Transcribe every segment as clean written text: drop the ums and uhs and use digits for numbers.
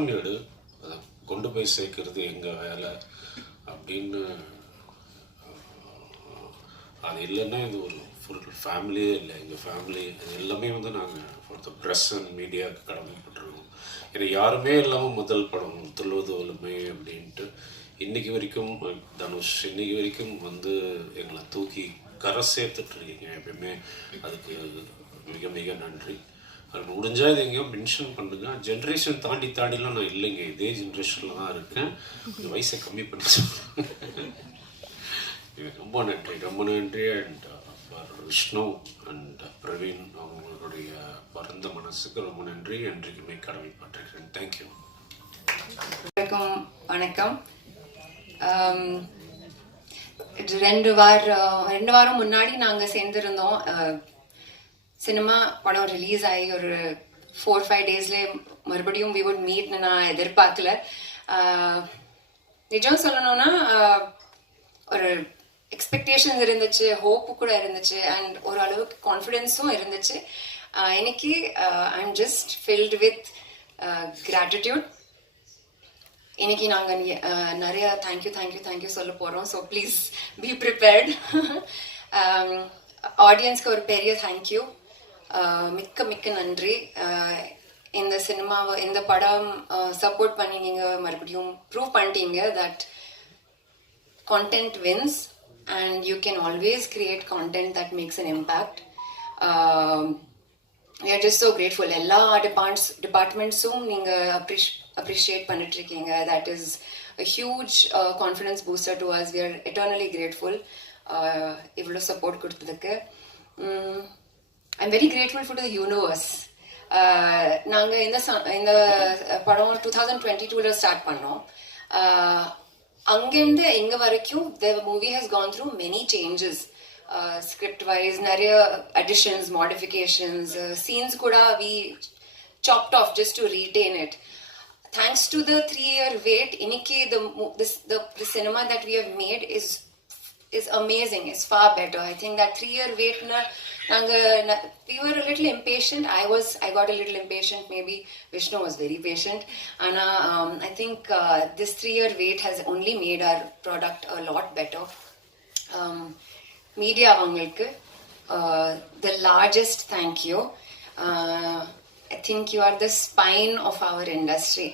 படம் எடு, அதை கொண்டு போய் சேர்க்கறது எங்கள் வேலை அப்படின்னு. அது இல்லைன்னா இது ஒரு ஃபுல் ஃபேமிலியே இல்லை. எங்கள் ஃபேமிலி அது எல்லாமே வந்து நாங்கள் ஃபார் த ப்ரெஸ் அண்ட் மீடியாவுக்கு கடமைப்பட்டிருக்கோம். ஏன்னா யாருமே இல்லாமல் முதல் படம் துள்ளுவது வலுமை அப்படின்ட்டு இன்றைக்கி வரைக்கும் தனுஷ் இன்றைக்கி வரைக்கும் வந்து எங்களை தூக்கி கரை சேர்த்துட்ருக்கீங்க. எப்பயுமே அதுக்கு மிக மிக நன்றி. அது முடிஞ்சால் இது எங்கேயோ மென்ஷன் பண்ணுங்க. ஜென்ரேஷன் தாண்டிலாம் நான் இல்லைங்க, இதே ஜென்ரேஷனில் தான் இருக்கேன். இந்த வயசை கம்மி பண்ணி ரொம்ப நன்றி, ரொம்ப நன்றி. அண்ட் விஷ்ணு அண்ட் பிரவீன் அவங்களுடைய பரந்த மனசுக்கு ரொம்ப நன்றி. என்றைக்குமே கடமைப்பட்டிருக்கேன். தேங்க்யூ. வணக்கம். 2 வாரம் முன்னாடி நாங்கள் சேர்ந்துருந்தோம். சினிமா படம் ரிலீஸ் ஆகி ஒரு 4-5 டேஸ்லேயே மறுபடியும் we would meet நான் எதிர்பார்க்கல. நிஜம் சொல்லணும்னா ஒரு எக்ஸ்பெக்டேஷன்ஸ் இருந்துச்சு, ஹோப்பு கூட இருந்துச்சு, அண்ட் ஒரு அளவுக்கு கான்ஃபிடென்ஸும் இருந்துச்சு. இன்னைக்கு I am just filled with gratitude. இன்னைக்கு நாங்கள் நிறைய தேங்க்யூ சொல்ல போகிறோம். So please be prepared. ஆடியன்ஸ்க்கு ஒரு பெரிய தேங்க்யூ, மிக்க நன்றி. இந்த சினிமாவை இந்த படம் சப்போர்ட் பண்ணி நீங்கள் மறுபடியும் ப்ரூவ் பண்ணிட்டீங்க that content wins and you can always create content that makes an impact. We are just so grateful. Ella departments neenga appreciate pannittirukeenga. That is a huge confidence booster to us. We are eternally grateful ivlo support kodutadukku. I'm very grateful for the universe. நாங்க இந்த படம் 2022 ல start பண்ணோம். அங்கிருந்து எங்க வரைக்கும் the movie has gone through many changes, script wise நிறைய additions, modifications, scenes kuda we chopped off just to retain it. Thanks to the 3-year wait, iniki the cinema that we have made is amazing, is far better. I think that 3-year wait we were a little impatient. I got a little impatient. Maybe Vishnu was very patient. And I think this 3-year wait has only made our product a lot better. Media avangalukku the largest thank you. I think you are the spine of our industry.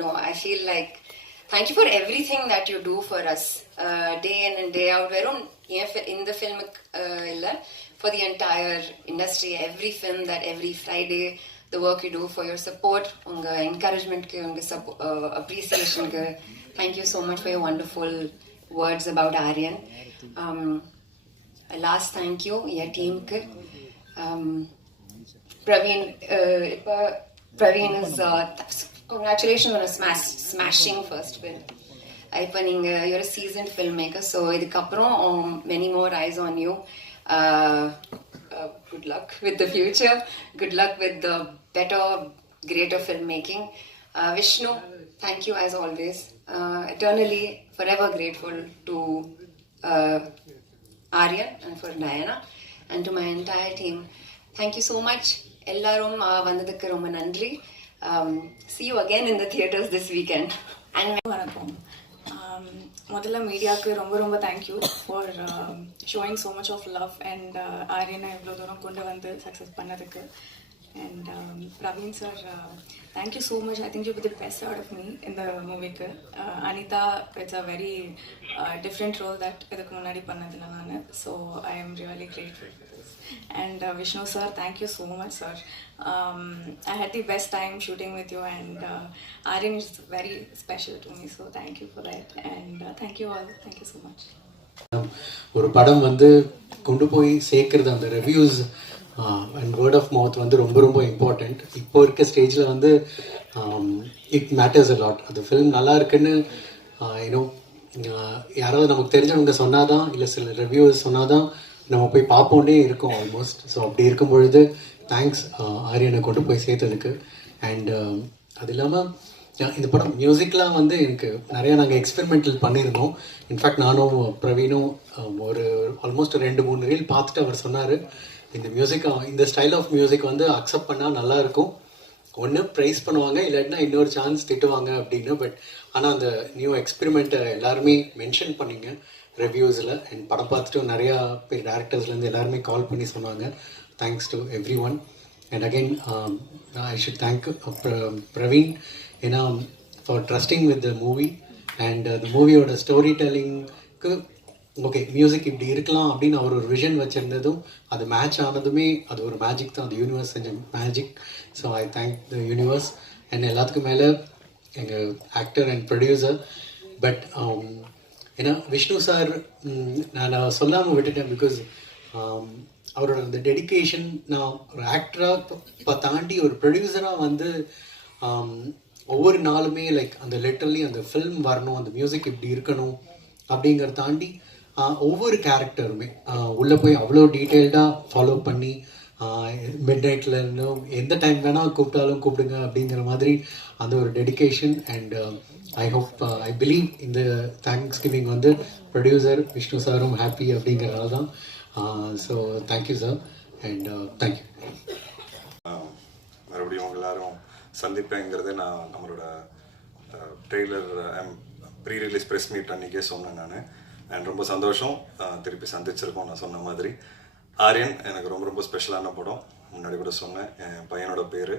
No, I feel like thank you for everything that you do for us, day in and day out. Verum in the film illa, for the entire industry, every film, that every Friday, the work you do, for your support, unga encouragement ku, unga appreciation ku. Thank you so much for your wonderful words about Aryan. Last thank you your team ku. Praveen is congratulations on a smashing first film. You're a seasoned filmmaker, so idukaprom many more eyes on you. Good luck with the future. Good luck with the better, greater filmmaking. Vishnu, thank you as always. Eternally, forever grateful to Aryan and for Diana and to my entire team. Thank you so much. Ellarum vandadukku romba nandri. See you again in the theaters this weekend. And vanakkam. முதல்ல மீடியாவுக்கு ரொம்ப thank you for showing so much of love and ஆரியனை இவ்வளோ தூரம் கொண்டு வந்து success பண்ணதுக்கு. And Praveen sir, thank you so much. I think you the best out of me இந்த மூவிக்கு. Anitha, it's a very different role that இதுக்கு முன்னாடி பண்ணதில்லை நான். So I am really grateful for this. And Vishnu sir, thank you so much sir. I had the best time shooting with you, and Aryan is very special to me, so thank you for that. And thank you all, thank you so much. ஒரு படம் வந்து கொண்டு போய் சேர்க்கறது, அந்த reviews and word of mouth வந்து ரொம்ப important. இப்போ இருக்க ஸ்டேஜில் வந்து இட் மேட்டர்ஸ் அ லாட். அந்த ஃபிலிம் நல்லா இருக்குன்னு யூனோ யாராவது நமக்கு தெரிஞ்சவங்க சொன்னாதான், இல்லை சில ரிவ்யூஸ் சொன்னாதான் நம்ம போய் பார்ப்போன்னே இருக்கோம் ஆல்மோஸ்ட். ஸோ அப்படி இருக்கும் பொழுது தேங்க்ஸ் ஆரியனை கொண்டு போய் சேர்த்ததுக்கு. அண்ட் அது இல்லாமல் இந்த படம் மியூசிக்லாம் வந்து எனக்கு நிறையா நாங்கள் எக்ஸ்பெரிமெண்டல் பண்ணியிருந்தோம். இன்ஃபேக்ட் நானும் பிரவீனும் ஒரு ஆல்மோஸ்ட் 2-3 ரீல் பார்த்துட்டு அவர் சொன்னார், இந்த மியூசிக், இந்த ஸ்டைல் ஆஃப் மியூசிக் வந்து அக்செப்ட் பண்ணால் நல்லாயிருக்கும், ஒன்று ப்ரைஸ் பண்ணுவாங்க, இல்லாட்டினா இன்னொரு சான்ஸ் திட்டுவாங்க அப்படின்னு. பட் ஆனால் அந்த நியூ எக்ஸ்பெரிமெண்ட்டை எல்லாருமே மென்ஷன் பண்ணிங்க ரிவ்யூஸில். அண்ட் படம் பார்த்துட்டு நிறையா பேர் டேரக்டர்ஸ்லேருந்து எல்லாருமே கால் பண்ணி சொன்னாங்க. Thanks to everyone. And again I should thank Praveen, ஏன்னா for trusting with the movie. And அந்த மூவியோட ஸ்டோரி டெல்லிங்க்கு ஓகே மியூசிக் இப்படி இருக்கலாம் அப்படின்னு அவர் ஒரு விஷன் வச்சுருந்ததும் அது மேட்ச் ஆனதுமே அது ஒரு மேஜிக் தான். அந்த யூனிவர்ஸ் செஞ்ச magic. So I thank the universe. And எல்லாத்துக்கும் மேலே எங்கள் ஆக்டர் அண்ட் ப்ரொடியூசர். பட் ஏன்னா விஷ்ணு சார் நான் சொல்லாமல் விட்டுட்டேன். பிகாஸ் அவரோட அந்த டெடிக்கேஷன், நான் ஒரு ஆக்டராக தாண்டி ஒரு ப்ரொடியூசராக வந்து ஒவ்வொரு நாளுமே லைக் அந்த லிட்டரலி அந்த ஃபில்ம் வரணும், அந்த மியூசிக் இப்படி இருக்கணும் அப்படிங்கிறத தாண்டி ஒவ்வொரு கேரக்டருமே உள்ளே போய் அவ்வளோ டீட்டெயில்டாக ஃபாலோ பண்ணி மிட் நைட்டில் இருந்தும் எந்த டைம் வேணால் கூப்பிட்டாலும் கூப்பிடுங்க அப்படிங்கிற மாதிரி அந்த ஒரு dedication. And I hope I believe இந்த தேங்க்ஸ் கிவிங் வந்து ப்ரொடியூசர் விஷ்ணு சாரும் ஹாப்பி அப்படிங்கிறனால தான். So thank you sir and thank you. மறுபடியும் எல்லாரும் சந்திப்பேங்கிறது நான் நம்மளோட trailer pre release press meet அன்றைக்கே சொன்னேன் நான். அண்ட் ரொம்ப சந்தோஷம் திருப்பி சந்திச்சிருக்கோம். நான் சொன்ன மாதிரி ஆரியன் எனக்கு ரொம்ப ரொம்ப ஸ்பெஷலான படம். முன்னாடி கூட சொன்னேன், என் பையனோட பேர்.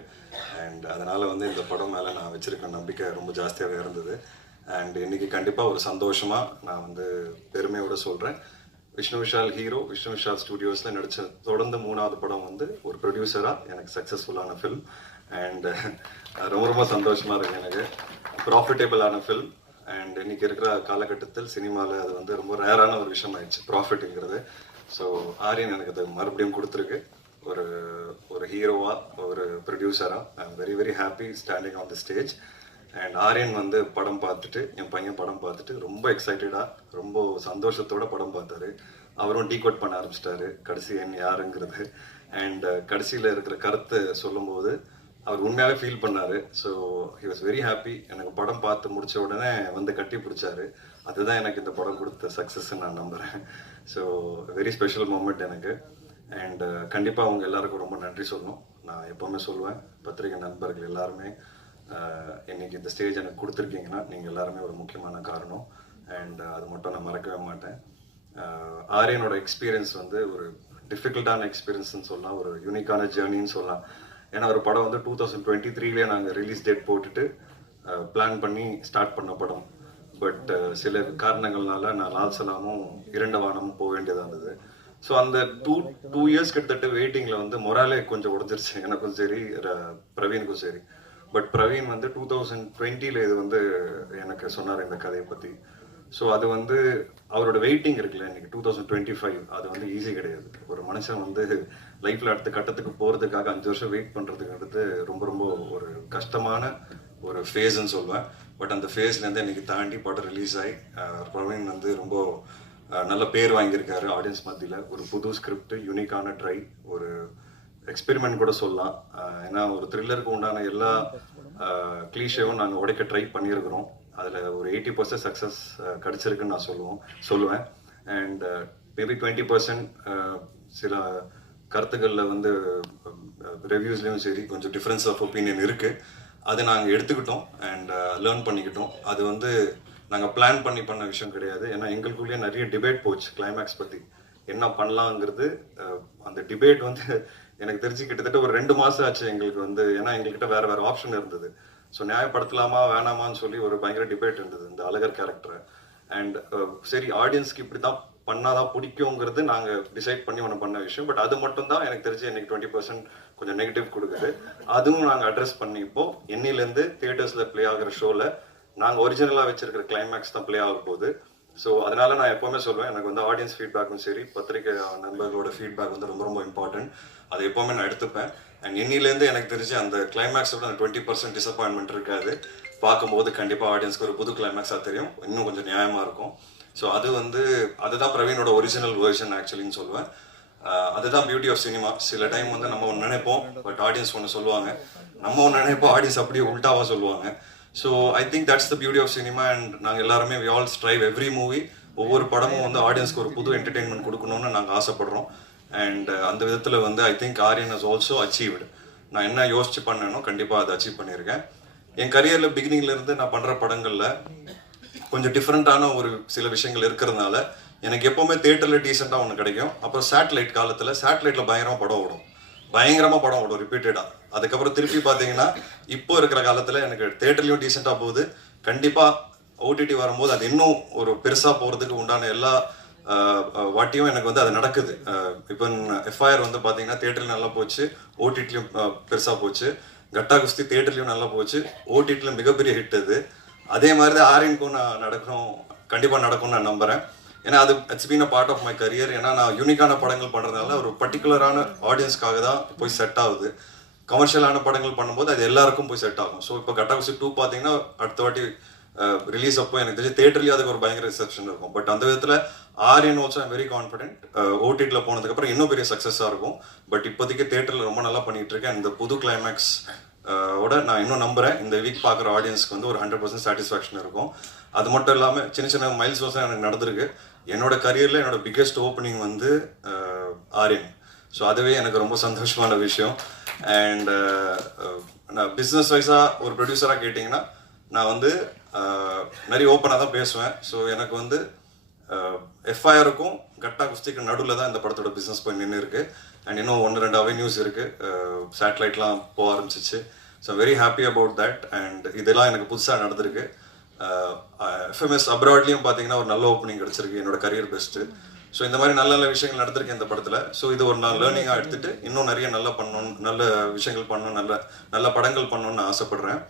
அண்ட் அதனால் வந்து இந்த படம் மேலே நான் வச்சுருக்க நம்பிக்கை ரொம்ப ஜாஸ்தியாகவே இருந்தது. அண்ட் இன்றைக்கி கண்டிப்பாக ஒரு சந்தோஷமாக நான் வந்து பெருமையோடு சொல்கிறேன், விஷ்ணு விஷால் ஹீரோ, விஷ்ணு விஷால் ஸ்டுடியோஸில் நடித்த தொடர்ந்து 3வது படம் வந்து ஒரு ப்ரொடியூசராக எனக்கு சக்ஸஸ்ஃபுல்லான ஃபில்ம். அண்ட் ரொம்ப ரொம்ப சந்தோஷமாக இருக்குது எனக்கு. ப்ராஃபிட்டபிளான ஃபில்ம். அண்ட் இன்றைக்கி இருக்கிற காலகட்டத்தில் சினிமாவில் அது வந்து ரொம்ப ரேரான ஒரு விஷயம் ஆயிடுச்சு ப்ராஃபிட்டுங்கிறது. ஸோ ஆரியன் எனக்கு அது மறுபடியும் கொடுத்துருக்கு. ஒரு ஹீரோவாக, ஒரு ப்ரொடியூசராக I am very very happy standing on the stage. And Aryan வந்து படம் பார்த்துட்டு, என் பையன் படம் பார்த்துட்டு ரொம்ப எக்ஸைட்டடாக, ரொம்ப சந்தோஷத்தோட படம் பார்த்தாரு. அவரும் டீகோட் பண்ண ஆரம்பிச்சிட்டாரு கடைசி என் யாருங்கிறது. அண்ட் கடைசியில் இருக்கிற கருத்தை சொல்லும்போது அவர் உண்மையாகவே ஃபீல் பண்ணார். So he was very happy. எனக்கு படம் பார்த்து முடித்த உடனே வந்து கட்டி பிடிச்சாரு. அதுதான் எனக்கு இந்த படம் கொடுத்த சக்ஸஸ்ன்னு நான் நம்புகிறேன். ஸோ வெரி ஸ்பெஷல் மூமெண்ட் எனக்கு. அண்ட் கண்டிப்பாக அவங்க எல்லாருக்கும் ரொம்ப நன்றி சொல்லணும். நான் எப்போவுமே சொல்லுவேன், பத்திரிகை நண்பர்கள் எல்லாருமே இன்னைக்கு இந்த ஸ்டேஜ் எனக்கு கொடுத்துருக்கீங்கன்னா நீங்கள் எல்லாருமே ஒரு முக்கியமான காரணம். அண்ட் அது மட்டும் நான் மறக்கவே மாட்டேன். ஆரியனோட எக்ஸ்பீரியன்ஸ் வந்து ஒரு டிஃபிகல்ட்டான எக்ஸ்பீரியன்ஸ்னு சொல்லலாம், ஒரு யூனிக்கான ஜேர்னின்னு சொல்லலாம். ஏன்னா ஒரு படம் வந்து 2023 நாங்கள் ரிலீஸ் டேட் போட்டுட்டு பிளான் பண்ணி ஸ்டார்ட் பண்ண படம். பட் சில காரணங்கள்னால நான் லால் சலாமும் இரண்ட வானமும் போக வேண்டியதாக இருந்தது. ஸோ அந்த டூ இயர்ஸ் கிட்டத்தட்ட வெயிட்டிங்கில் வந்து மொராலே கொஞ்சம் உடஞ்சிருச்சு, எனக்கும் சரி பிரவீனுக்கும் சரி. பட் பிரவீன் வந்து 2020 இது வந்து எனக்கு சொன்னார் இந்த கதையை பற்றி. ஸோ அது வந்து அவரோட வெயிட்டிங் இருக்குல்ல, இன்னைக்கு 2025 அது வந்து ஈஸி கிடையாது. ஒரு மனுஷன் வந்து லைஃப்பில் அடுத்த கட்டத்துக்கு போகிறதுக்காக 5 வருஷம் வெயிட் பண்ணுறதுங்கிறது ரொம்ப ரொம்ப ஒரு கஷ்டமான ஒரு ஃபேஸ்ன்னு சொல்லுவேன். பட் அந்த ஃபேஸ்லேருந்து இன்னைக்கு தாண்டி படம் ரிலீஸ் ஆகி பிரவீன் வந்து ரொம்ப நல்ல பேர் வாங்கியிருக்காரு ஆடியன்ஸ் மத்தியில். ஒரு புது ஸ்கிரிப்ட், யூனிக்கான ட்ரை, ஒரு எக்ஸ்பெரிமெண்ட் கூட சொல்லலாம். ஏன்னா ஒரு த்ரில்லருக்கு உண்டான எல்லா கிளீஷேவும் நாங்கள் உடைக்க ட்ரை பண்ணியிருக்கிறோம். அதில் ஒரு 80% சக்ஸஸ் கிடச்சிருக்குன்னு நான் சொல்லுவேன். அண்ட் மேபி 20% சில கருத்துக்களில் வந்து ரிவ்யூஸ்லேயும் சரி கொஞ்சம் டிஃப்ரென்ஸ் ஆஃப் ஒப்பீனியன் இருக்குது. அதை நாங்கள் எடுத்துக்கிட்டோம் அண்ட் லேர்ன் பண்ணிக்கிட்டோம். அது வந்து நாங்கள் பிளான் பண்ண விஷயம் கிடையாது. ஏன்னா எங்களுக்குள்ளேயே நிறைய டிபேட் போச்சு கிளைமேக்ஸ் பற்றி என்ன பண்ணலாங்கிறது. அந்த டிபேட் வந்து எனக்கு தெரிஞ்சு கிட்டத்தட்ட ஒரு 2 மாதம் ஆச்சு எங்களுக்கு வந்து. ஏன்னா எங்கள்கிட்ட வேறு ஆப்ஷன் இருந்தது. ஸோ நியாயப்படுத்தலாமா வேணாமான்னு சொல்லி ஒரு பயங்கர டிபேட் இருந்தது இந்த அழகர் கேரக்டரை. அண்ட் சரி ஆடியன்ஸ்க்கு இப்படி தான் பண்ணாதான் பிடிக்குங்கிறது நாங்கள் டிசைட் பண்ணி ஒன்று பண்ண விஷயம். பட் அது மட்டும் தான் எனக்கு தெரிஞ்சு எனக்கு 20% கொஞ்சம் நெகட்டிவ் கொடுக்குது. அதுவும் நாங்கள் அட்ரஸ் பண்ணி இப்போ என்னிலேருந்து தியேட்டர்ஸில் ப்ளே ஆகிற ஷோவில் நாங்கள் ஒரிஜினலாக வச்சிருக்கிற கிளைமேக்ஸ் தான் ப்ளே ஆக போகுது. ஸோ அதனால நான் எப்போவுமே சொல்லுவேன், எனக்கு வந்து ஆடியன்ஸ் ஃபீட்பேக்கும் சரி பத்திரிகை நண்பர்களோட ஃபீட்பேக் வந்து ரொம்ப ரொம்ப இம்பார்ட்டன்ட். அதை எப்போவுமே நான் எடுத்துப்பேன். அண்ட் இன்னிலேருந்து எனக்கு தெரிஞ்சு அந்த கிளைமேக்ஸோட அந்த 20% டிசப்பாயின்மெண்ட் இருக்காது. பார்க்கும்போது கண்டிப்பாக ஆடியன்ஸ்க்கு ஒரு புது கிளைமேக்ஸாக தெரியும், இன்னும் கொஞ்சம் நியாயமாக இருக்கும். ஸோ அது வந்து அதுதான் பிரவீனோட ஒரிஜினல் வேர்ஷன் ஆக்சுவலின்னு சொல்லுவேன். அதுதான் பியூட்டி ஆஃப் சினிமா. சில டைம் வந்து நம்ம ஒன்று நினைப்போம், பட் ஆடியன்ஸ் ஒன்று சொல்லுவாங்க. நம்ம ஒன்று நினைப்போம், ஆடியன்ஸ் அப்படியே உல்டாவாக சொல்லுவாங்க. So I think that's the beauty of cinema. And நாங்கள் எல்லாருமே we all strive every movie, ஒவ்வொரு படமும் வந்து ஆடியன்ஸ்க்கு ஒரு புது என்டர்டெயின்மெண்ட் கொடுக்கணும்னு நாங்கள் ஆசைப்படுறோம். அண்ட் அந்த விதத்தில் வந்து I think Aryan has also achieved. நான் என்ன யோசிச்சு பண்ணேனோ கண்டிப்பாக அதை அச்சீவ் பண்ணியிருக்கேன். என் கரியரில் பிகினிங்லேருந்து நான் பண்ணுற படங்களில் கொஞ்சம் டிஃப்ரெண்ட்டான ஒரு சில விஷயங்கள் இருக்கிறதுனால எனக்கு எப்போவுமே தேட்டரில் டீசெண்டாக ஒன்று கிடைக்கும். அப்புறம் சேட்டலைட் காலத்தில் சேட்டலைட்டில் பயங்கரமாக படம் ஓடும் ரிப்பீட்டடாக. அதுக்கப்புறம் திருப்பி பார்த்தீங்கன்னா இப்போ இருக்கிற காலத்தில் எனக்கு தேட்டர்லேயும் டீசெண்டாக போகுது. கண்டிப்பாக ஓடிடி வரும்போது அது இன்னும் ஒரு பெருசாக போகிறதுக்கு உண்டான எல்லா வாட்டியும் எனக்கு வந்து அது நடக்குது. இப்போ எஃப்ஐஆர் வந்து பார்த்தீங்கன்னா தேட்டரில் நல்லா போச்சு, ஓடிடிலையும் பெருசாக போச்சு. கட்டா குஸ்தி தேட்டர்லையும் நல்லா போச்சு, ஓடிடியில் மிகப்பெரிய ஹிட் அது. அதே மாதிரி தான் ஆரியனுக்கும் நான் கண்டிப்பாக நடக்கும்னு நான் நம்புகிறேன். ஏன்னா அது it's been a part of my career. ஏன்னா நான் யூனிக்கான படங்கள் பண்ணுறதுனால ஒரு பர்டிகுலரான ஆடியன்ஸ்க்காக தான் போய் செட் ஆகுது. கமர்ஷியலான படங்கள் பண்ணும்போது அது எல்லாருக்கும் போய் செட் ஆகும். ஸோ இப்போ கட்டா குஸ்தி 2 பார்த்தீங்கன்னா அடுத்த வாட்டி ரிலீஸ் அப்போ எனக்கு தெரிஞ்சு தேட்டர்லேயும் அதுக்கு ஒரு பயங்கர ரிசப்ஷன் இருக்கும். பட் அந்த விதத்தில் Aryan also I'm very confident ஓடிடியில் போனதுக்கப்புறம் இன்னும் பெரிய சக்ஸஸாக இருக்கும். பட் இப்போதைக்கு தேட்டரில் ரொம்ப நல்லா பண்ணிகிட்டு இருக்கேன். இந்த புது கிளைமேக்ஸ் ஓட நான் இன்னும் நம்புகிறேன் இந்த வீக் பார்க்குற ஆடியன்ஸ்க்கு வந்து ஒரு 100% சாட்டிஸ்ஃபேக்ஷன் இருக்கும். அது மட்டும் இல்லாமல் சின்ன சின்ன மைல்ஸ் எனக்கு நடந்திருக்கு. என்னோட கரியரில் என்னோட பிக்கெஸ்ட் ஓப்பனிங் வந்து ஆரியன். ஸோ அதுவே எனக்கு ரொம்ப சந்தோஷமான விஷயம். அண்ட் நான் பிஸ்னஸ் வைஸாக ஒரு ப்ரொடியூசராக கேட்டிங்கன்னா நான் வந்து நிறைய ஓப்பனாக தான் பேசுவேன். ஸோ எனக்கு வந்து எஃப்ஐஆருக்கும் கட்டா குஸ்திக்கு நடுவில் தான் இந்த படத்தோட பிஸ்னஸ் போய் நின்று இருக்கு. அண்ட் இன்னும் 1-2 அவென்யூஸ் இருக்குது. சேட்டலைட்லாம் போக ஆரம்பிச்சிச்சு. So very happy about that. And இதெல்லாம் எனக்கு புதுசாக நடந்திருக்கு. எஃப்எம்எஸ் அப்ராட்லேயும் பார்த்தீங்கன்னா ஒரு நல்ல ஓப்பனிங் கிடச்சிருக்கு, என்னோட கரியர் பெஸ்ட்டு. ஸோ இந்த மாதிரி நல்ல நல்ல விஷயங்கள் நடந்திருக்கு இந்த படத்தில். ஸோ இது ஒரு நான் லேர்னிங்காக எடுத்துகிட்டு இன்னும் நிறைய நல்ல விஷயங்கள் பண்ணணும், நல்ல படங்கள் பண்ணணும்னு நான் ஆசைப்பட்றேன்.